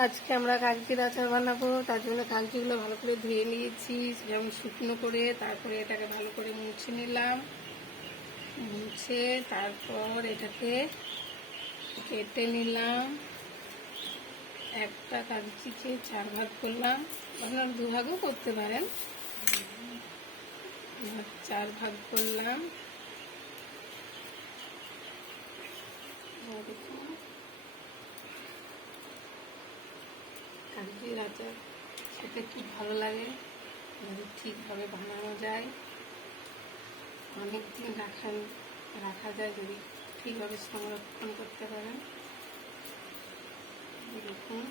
আজকে আমরা কাগজির আচার বানাবো তার জন্য কাগজিগুলো ভালো করে ধুয়ে নিয়েছি, যেমন শুকনো করে, তারপরে এটাকে ভালো করে মুছে নিলাম। মুছে তারপর এটাকে কেটে নিলাম। একটা কাগজিকে চার ভাগ করলাম। আপনারা দু ভাগও করতে পারেন। চার ভাগ করলাম। দেখুন। কাগজির আচার খেতে খুব ভালো লাগে? যদি ঠিকভাবে বানানো যায় অনেক দিন রাখা রাখা যায় যদি ঠিকভাবে সংরক্ষণ করতে পারেন। দেখুন।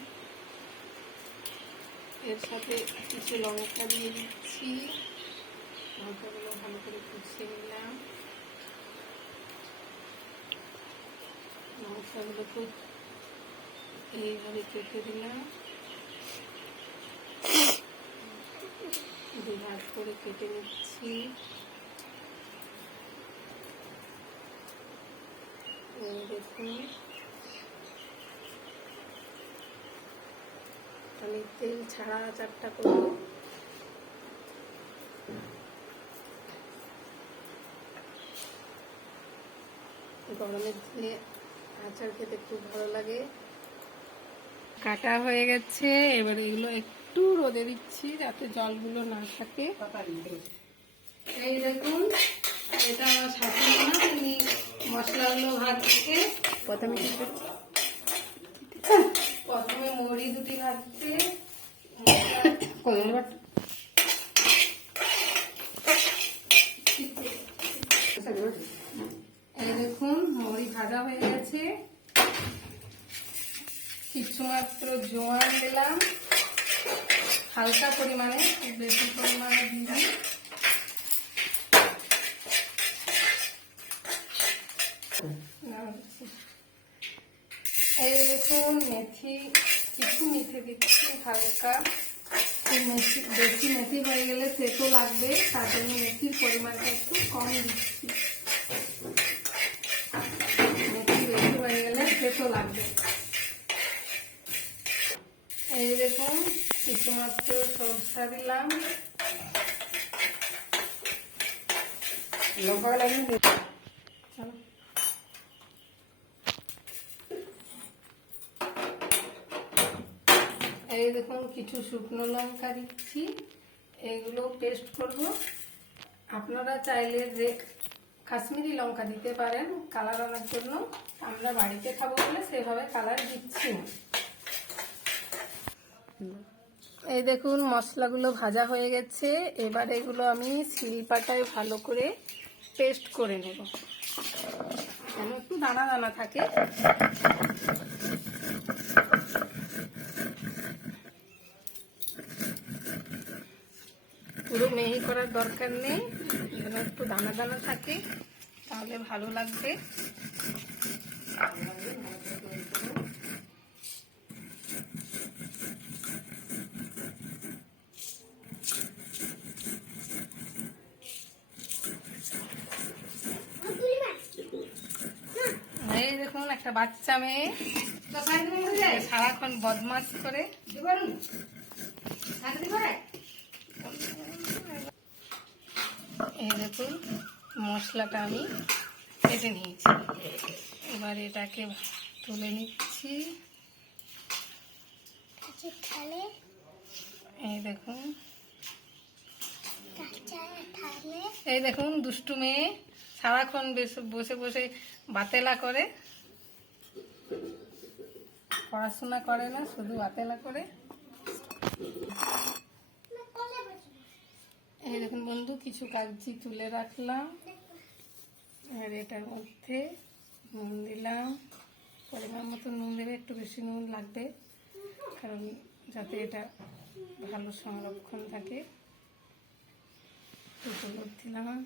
এর সাথে কিছু লঙ্কা দিয়ে দিচ্ছি। লঙ্কাগুলো ভালো করে কুচিয়ে নিলাম। লঙ্কাগুলো খুব এইভাবে কেটে দিলাম। দু ভাগ করে কেটে নিচ্ছি। দেখুন। আমি তেল ছাড়া আচারটা করব। গরমের দিনে আচার খেতে খুব ভালো লাগে। কাটা হয়ে গেছে, এবার এগুলো একটু রোদে দিচ্ছি যাতে জলগুলো না থাকে। এই দেখুন এটা আমার শাশুড়ি মা তিনি মশলাগুলো ভাজছে। প্রথমে প্রথমে মুড়ি দুটি ভাজছে। এই দেখুন মুড়ি ভাজা হয়ে গেছে। কিছু মাত্র জোয়ান দিলাম। হালকা পরিমাণে বেশি পরিমাণে দিলাম এই দেখুন, মেথি, কিছু মেথি দিচ্ছি, হালকা। মেথি, বেশি মেথি হয়ে গেলে তেতো লাগবে, তার জন্য মেথির পরিমাণটা একটু কম দিচ্ছি। মেথি বেশি হয়ে গেলে তেতো লাগবে এই দেখুন কিছু মাত্র সরষা দিলাম। লাগিয়ে চলো। এই দেখুন, কিছু শুকনো লঙ্কা দিচ্ছি। এগুলো পেস্ট করব। আপনারা চাইলে যে কাশ্মীরি লঙ্কা দিতে পারেন কালার আনার জন্য। আমরা বাড়িতে খাব বলে সেভাবে কালার দিচ্ছি না। এই দেখুন, মশলাগুলো ভাজা হয়ে গেছে। এবার এগুলো আমি শিলপাটায় ভালো করে পেস্ট করে নেব। যেন একটু দানা দানা থাকে। পুরো মেহি করার দরকার নেই। যেন একটু দানা দানা থাকে, তাহলে ভালো লাগবে এই দেখুন একটা বাচ্চা মেয়ে। সারাক্ষণ বদমাস করে। এই দেখুন মশলাটা আমি কেটে নিয়েছি। এবার এটাকে তুলে নিচ্ছি। এই দেখুন। এই দেখুন দুষ্টু মেয়ে। সারাক্ষণ বসে বসে বাতেলা করে। পড়াশোনা করে না, শুধু বাতেলা করে। এই দেখুন বন্ধু, কিছু কাগজি তুলে রাখলাম। আর এটার মধ্যে নুন দিলাম। পরিমাণ মতো নুন দেবে, একটু বেশি নুন লাগবে। কারণ যাতে এটা ভালো সংরক্ষণ থাকে। দিলাম।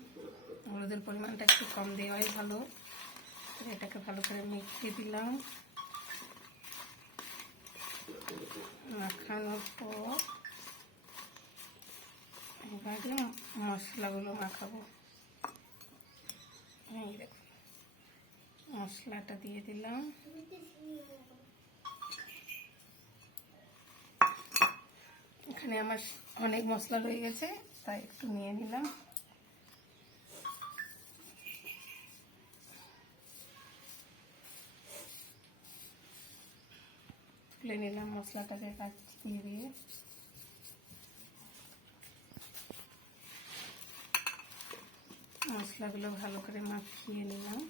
হলুদের পরিমাণটা একটু কম দেওয়াই ভালো। এটাকে ভালো করে মিশিয়ে দিলাম। মাখানোর পর এবারে মশলাগুলো মাখাবো। এই দেখুন, মশলাটা দিয়ে দিলাম। এখানে আমার অনেক মশলা রয়ে গেছে, তাই একটু নিয়ে নিলাম। তুলে নিলাম মশলাটাকে কাজ দিয়ে মশলাগুলো ভালো করে মাখিয়ে নিলাম।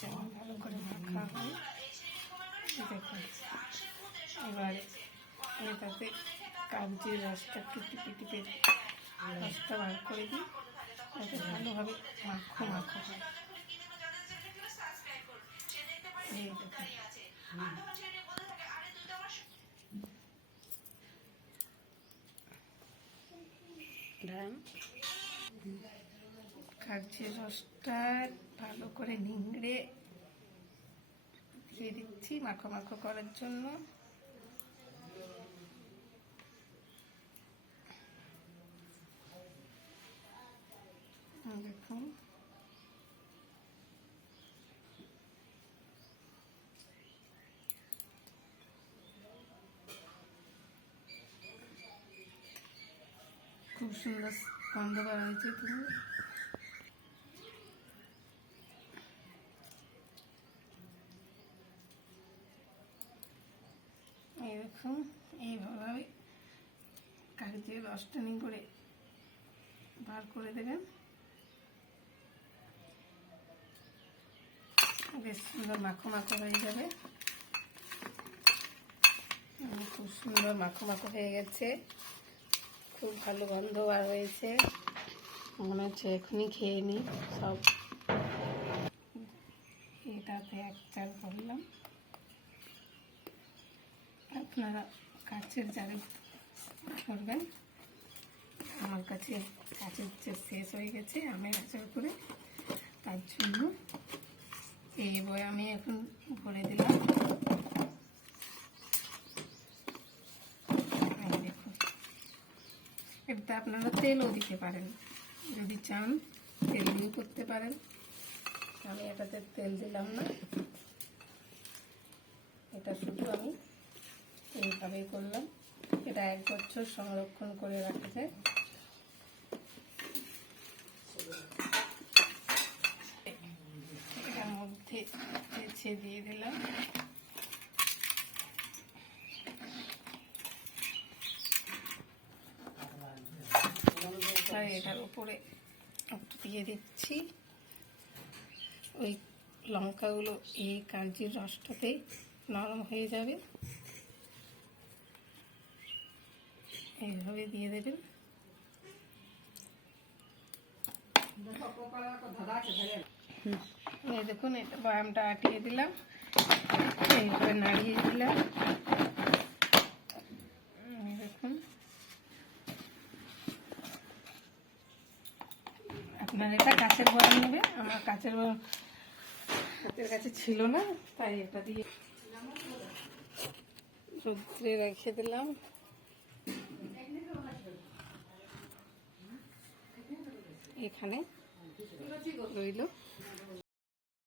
যেমন ভালো করে মাখা হয়। দেখুন, এবার এটাতে কাগজের রসটা একটু টিপে টিপে রসটা বার করে দিই, যাতে ভালোভাবে মাখো মাখো হয়। কাগজের রসটা ভালো করে নিংড়ে দিয়ে দিচ্ছি মাখো মাখো করার জন্য। দেখুন। খুব সুন্দর গন্ধ বার হয়েছে তুমি দেখুন, এইভাবে কাগজের রসটানি করে বার করে দেবেন। বেশ সুন্দর মাখো মাখো হয়ে যাবে। খুব সুন্দর মাখো মাখো হয়ে গেছে। খুব ভালো গন্ধ বার হয়েছে। মনে হচ্ছে এখনই খেয়ে নিই সব। এটাতে এক চাল করলাম। আপনারা কাছের জারে করবেন। আমার কাছে কাছের যে শেষ হয়ে গেছে আমের আচার করে তার জন্য এই বই আমি এখন ভরে দিলাম এই দেখুন এটাতে আপনারা তেলও দিতে পারেন। যদি চান, তেল দিয়ে করতে পারেন। আমি এটাতে তেল দিলাম না। এটা শুধু আমি এইভাবেই করলাম। এটা এক বছর সংরক্ষণ করে রাখা যায় এটার মধ্যে দিয়ে দিলাম আর এটার উপরে একটু দিয়ে দিচ্ছি। ওই লঙ্কাগুলো এই কাগজির রসটাতে নরম হয়ে যাবে। এইভাবে দিয়ে দেবেন। দেখুন, এটা বয়ামটা আটিয়ে দিলাম। এইভাবে নাড়িয়ে দিলাম। দেখুন। আপনার বড়া নেবে। আমার বয়াম হাতের কাছে ছিল না, তাই এটা দিয়ে রুদ্রে রেখে দিলাম। এখানে রইল।